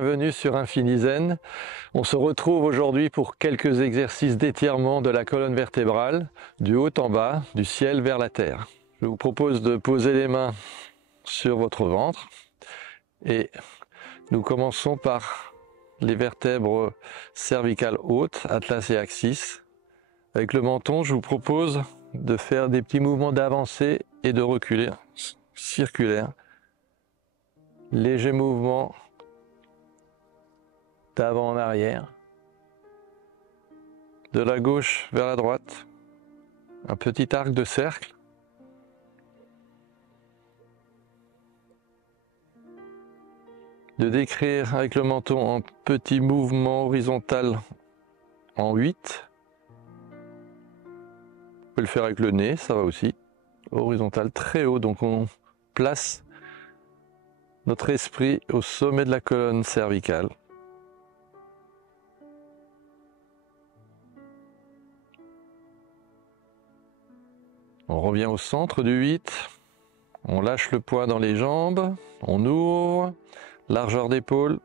bienvenue sur InfiniZen. On se retrouve aujourd'hui pour quelques exercices d'étirement de la colonne vertébrale, du haut en bas, du ciel vers la terre. Je vous propose de poser les mains sur votre ventre et nous commençons par les vertèbres cervicales hautes, atlas et axis. Avec le menton, je vous propose de faire des petits mouvements d'avancer et de reculer, circulaires. Léger mouvement d'avant en arrière, de la gauche vers la droite, un petit arc de cercle. De décrire avec le menton un petit mouvement horizontal en 8. Vous pouvez le faire avec le nez, ça va aussi. Horizontal très haut, donc on place notre esprit au sommet de la colonne cervicale. On revient au centre du 8. On lâche le poids dans les jambes. On ouvre. Largeur d'épaule.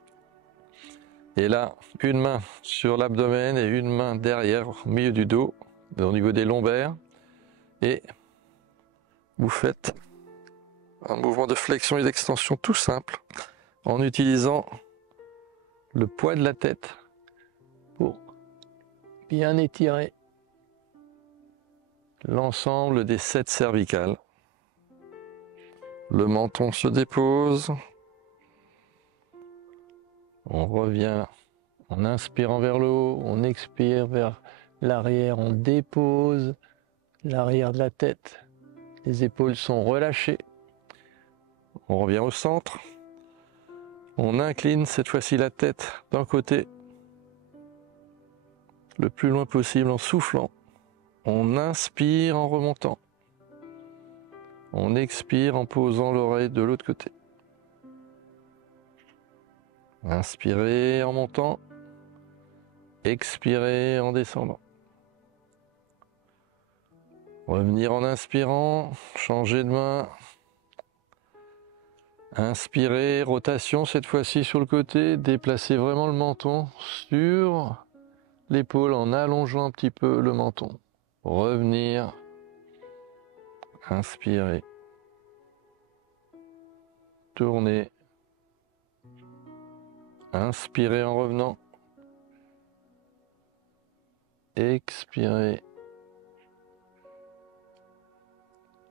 Et là, une main sur l'abdomen et une main derrière, au milieu du dos, au niveau des lombaires. Et vous faites un mouvement de flexion et d'extension tout simple en utilisant le poids de la tête pour bien étirer l'ensemble des 7 cervicales. Le menton se dépose. On revient en inspirant vers le haut, on expire vers l'arrière, on dépose l'arrière de la tête. Les épaules sont relâchées. On revient au centre. On incline cette fois-ci la tête d'un côté le plus loin possible en soufflant. On inspire en remontant. On expire en posant l'oreille de l'autre côté. Inspirez en montant. Expirez en descendant. Revenir en inspirant. Changer de main. Inspirez, rotation cette fois-ci sur le côté, déplacez vraiment le menton sur l'épaule en allongeant un petit peu le menton. Revenir, inspirez, tournez, inspirez en revenant, expirez,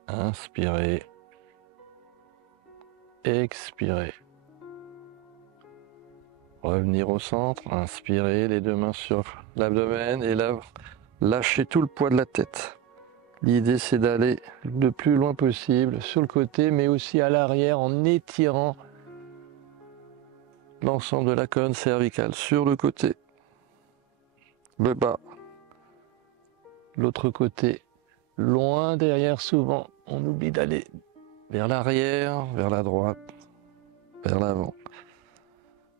inspirez. Expirez. Revenir au centre, inspirez, les deux mains sur l'abdomen et là, lâchez tout le poids de la tête. L'idée c'est d'aller le plus loin possible sur le côté mais aussi à l'arrière en étirant l'ensemble de la colonne cervicale sur le côté, le bas, l'autre côté, loin derrière souvent, on oublie d'aller vers l'arrière, vers la droite, vers l'avant.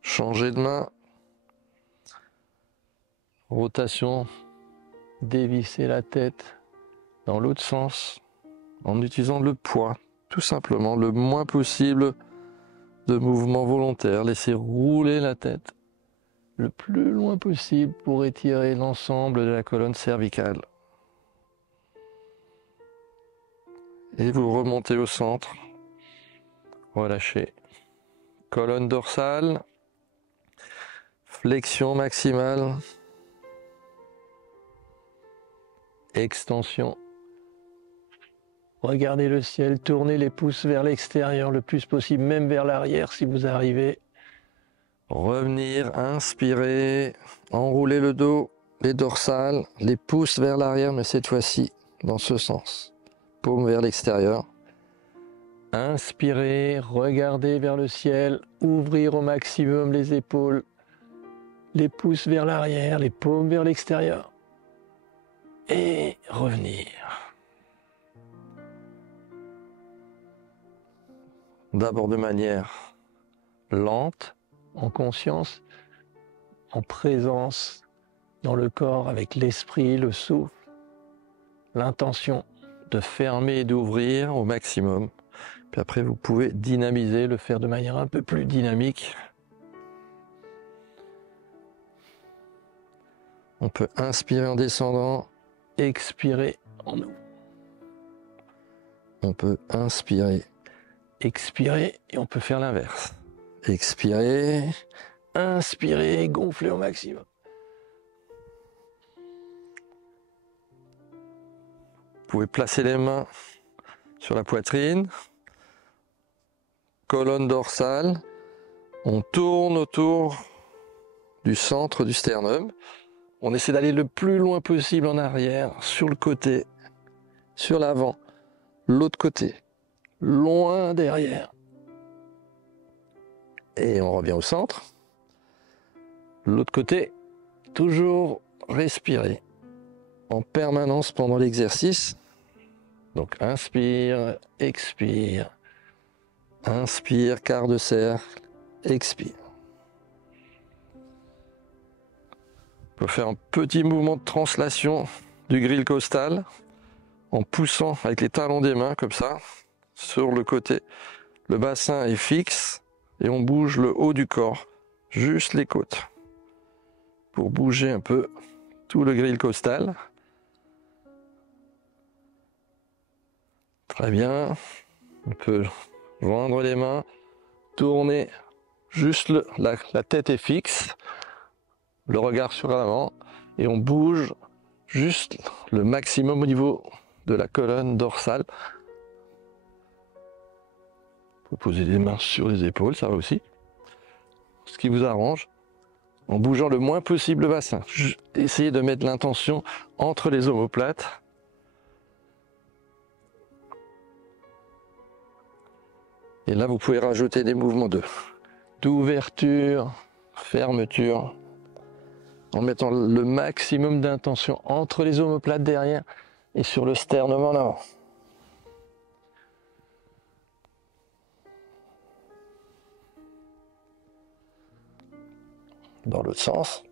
Changer de main. Rotation. Dévisser la tête dans l'autre sens en utilisant le poids. Tout simplement, le moins possible de mouvement volontaire. Laissez rouler la tête le plus loin possible pour étirer l'ensemble de la colonne cervicale. Et vous remontez au centre, relâchez. Colonne dorsale, flexion maximale, extension. Regardez le ciel, tournez les pouces vers l'extérieur le plus possible, même vers l'arrière si vous arrivez. Revenir, inspirer, enrouler le dos, les dorsales, les pouces vers l'arrière, mais cette fois-ci dans ce sens. Paume vers l'extérieur. Inspirez, regardez vers le ciel, ouvrir au maximum les épaules, les pouces vers l'arrière, les paumes vers l'extérieur. Et revenir. D'abord de manière lente, en conscience, en présence dans le corps avec l'esprit, le souffle, l'intention de fermer et d'ouvrir au maximum. Puis après, vous pouvez dynamiser, le faire de manière un peu plus dynamique. On peut inspirer en descendant, expirer en haut. On peut inspirer, expirer et on peut faire l'inverse. Expirer, inspirer, gonfler au maximum. Vous pouvez placer les mains sur la poitrine, colonne dorsale. On tourne autour du centre du sternum. On essaie d'aller le plus loin possible en arrière, sur le côté, sur l'avant, l'autre côté, loin derrière. Et on revient au centre. L'autre côté, toujours respirer en permanence pendant l'exercice. Donc inspire, expire, inspire, quart de cercle, expire. On peut faire un petit mouvement de translation du grille costal en poussant avec les talons des mains comme ça sur le côté. Le bassin est fixe et on bouge le haut du corps, juste les côtes, pour bouger un peu tout le grille costal. Très bien. On peut joindre les mains, tourner juste la tête est fixe, le regard sur l'avant et on bouge juste le maximum au niveau de la colonne dorsale. Vous poser les mains sur les épaules, ça va aussi. Ce qui vous arrange, en bougeant le moins possible le bassin. Essayez de mettre l'intention entre les omoplates. Et là, vous pouvez rajouter des mouvements d'ouverture, fermeture, en mettant le maximum d'intention entre les omoplates derrière et sur le sternum en avant. Dans l'autre sens.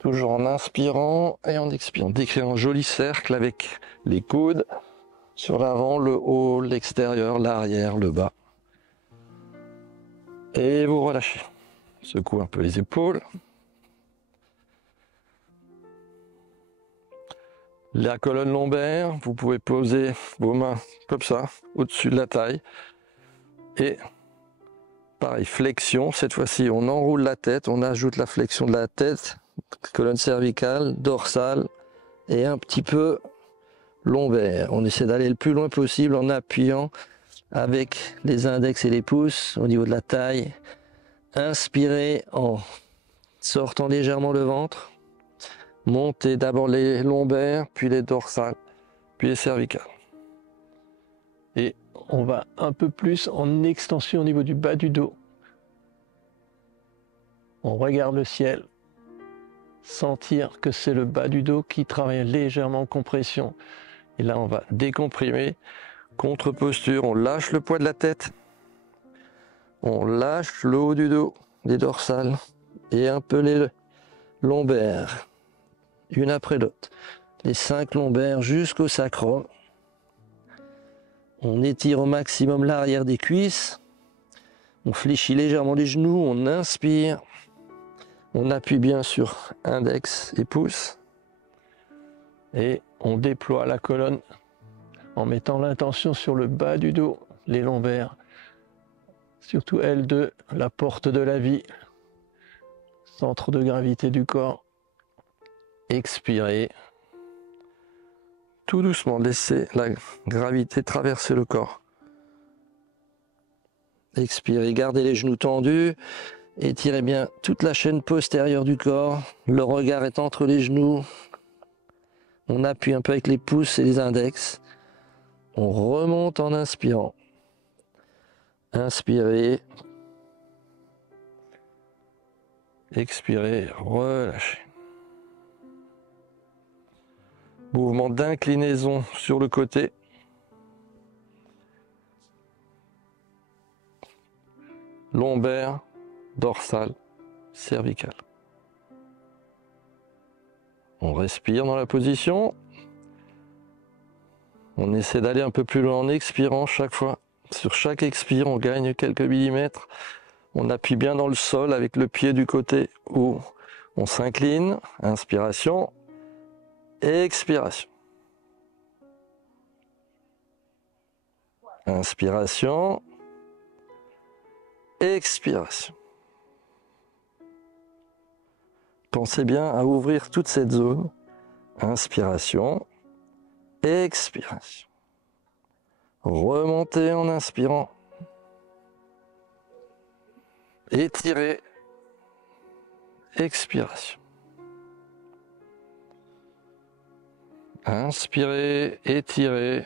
Toujours en inspirant et en expirant. Décrire un joli cercle avec les coudes sur l'avant, le haut, l'extérieur, l'arrière, le bas. Et vous relâchez. Secouez un peu les épaules. La colonne lombaire, vous pouvez poser vos mains comme ça, au-dessus de la taille. Et pareil, flexion. Cette fois-ci, on enroule la tête, on ajoute la flexion de la tête, colonne cervicale, dorsale et un petit peu lombaire. On essaie d'aller le plus loin possible en appuyant avec les index et les pouces au niveau de la taille. Inspirez en sortant légèrement le ventre. Montez d'abord les lombaires, puis les dorsales, puis les cervicales. Et on va un peu plus en extension au niveau du bas du dos. On regarde le ciel. Sentir que c'est le bas du dos qui travaille légèrement en compression. Et là, on va décomprimer. Contre-posture, on lâche le poids de la tête. On lâche le haut du dos, les dorsales et un peu les lombaires. Une après l'autre. Les 5 lombaires jusqu'au sacrum. On étire au maximum l'arrière des cuisses. On fléchit légèrement les genoux. On inspire. On appuie bien sur index et pouce. Et on déploie la colonne en mettant l'intention sur le bas du dos, les lombaires. Surtout L2, la porte de la vie. Centre de gravité du corps. Expirez. Tout doucement, laissez la gravité traverser le corps. Expirez, gardez les genoux tendus. Étirez bien toute la chaîne postérieure du corps. Le regard est entre les genoux. On appuie un peu avec les pouces et les index. On remonte en inspirant. Inspirez. Expirez, relâchez. Mouvement d'inclinaison sur le côté. Lombaire, dorsale, cervicale. On respire dans la position. On essaie d'aller un peu plus loin en expirant chaque fois. Sur chaque expire, on gagne quelques millimètres. On appuie bien dans le sol avec le pied du côté où On s'incline, inspiration, expiration. Inspiration, expiration. Pensez bien à ouvrir toute cette zone. Inspiration, expiration. Remontez en inspirant. Étirez, expiration. Inspirez, étirez,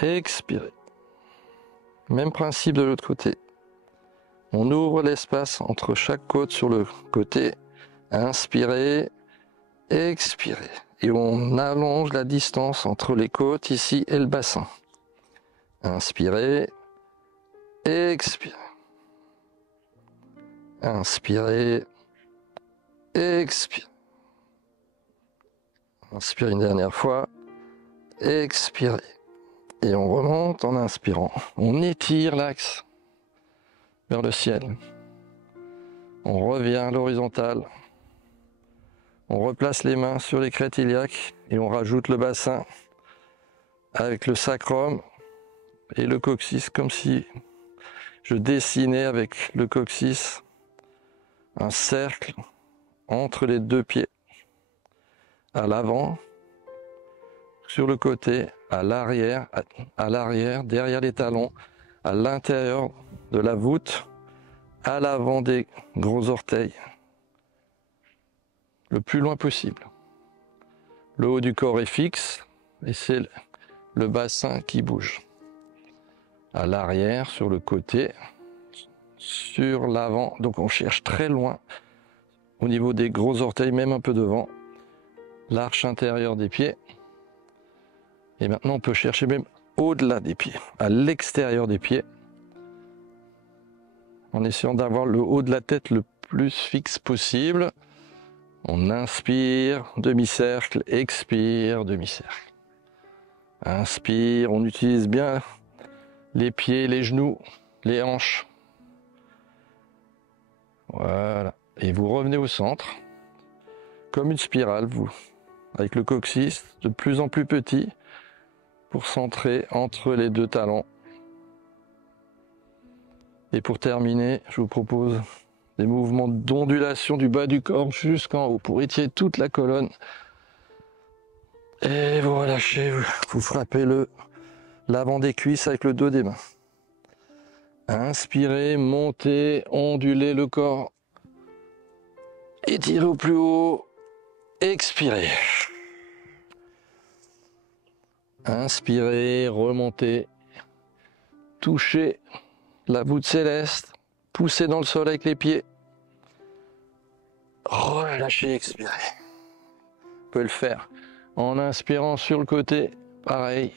expirez. Même principe de l'autre côté. On ouvre l'espace entre chaque côte sur le côté. Inspirez, expirez. Et on allonge la distance entre les côtes ici et le bassin. Inspirez, expirez. Inspirez, expirez. Inspirez une dernière fois, expirez. Et on remonte en inspirant. On étire l'axe vers le ciel. On revient à l'horizontale. On replace les mains sur les crêtes iliaques et on rajoute le bassin avec le sacrum et le coccyx, comme si je dessinais avec le coccyx un cercle entre les deux pieds, à l'avant, sur le côté, à l'arrière, derrière les talons, à l'intérieur de la voûte, à l'avant des gros orteils, le plus loin possible. Le haut du corps est fixe et c'est le bassin qui bouge. À l'arrière, sur le côté, sur l'avant, donc on cherche très loin au niveau des gros orteils, même un peu devant, l'arche intérieure des pieds. Et maintenant on peut chercher même au-delà des pieds, à l'extérieur des pieds, en essayant d'avoir le haut de la tête le plus fixe possible. On inspire, demi-cercle, expire, demi-cercle. Inspire, on utilise bien les pieds, les genoux, les hanches. Voilà. Et vous revenez au centre, comme une spirale, vous, avec le coccyx de plus en plus petit pour centrer entre les deux talons. Et pour terminer, je vous propose des mouvements d'ondulation du bas du corps jusqu'en haut pour étirer toute la colonne. Et vous relâchez, vous frappez l'avant des cuisses avec le dos des mains. Inspirez, montez, ondulez le corps. Étirez au plus haut. Expirez. Inspirez, remontez. Touchez la voûte céleste. Poussez dans le sol avec les pieds. Relâchez, expirez. Vous pouvez le faire en inspirant sur le côté. Pareil.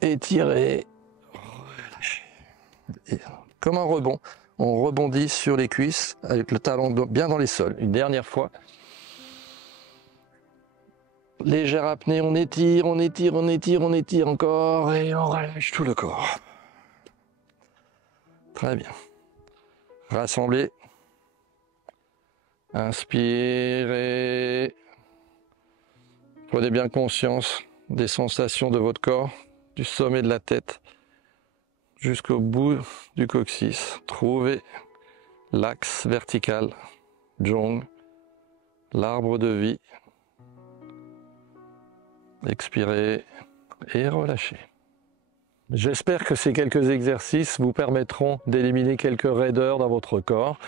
Étirez. Relâchez. Et comme un rebond. On rebondit sur les cuisses avec le talon bien dans les sols. Une dernière fois. Légère apnée, on étire, on étire, on étire, on étire encore et on relâche tout le corps. Très bien. Rassemblez. Inspirez. Prenez bien conscience des sensations de votre corps, du sommet de la tête jusqu'au bout du coccyx. Trouvez l'axe vertical, Jong, l'arbre de vie. Expirez et relâchez. J'espère que ces quelques exercices vous permettront d'éliminer quelques raideurs dans votre corps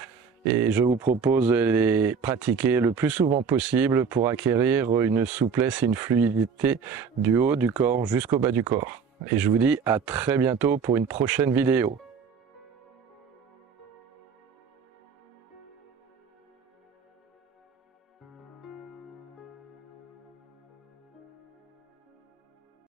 et je vous propose de les pratiquer le plus souvent possible pour acquérir une souplesse et une fluidité du haut du corps jusqu'au bas du corps. Et je vous dis à très bientôt pour une prochaine vidéo.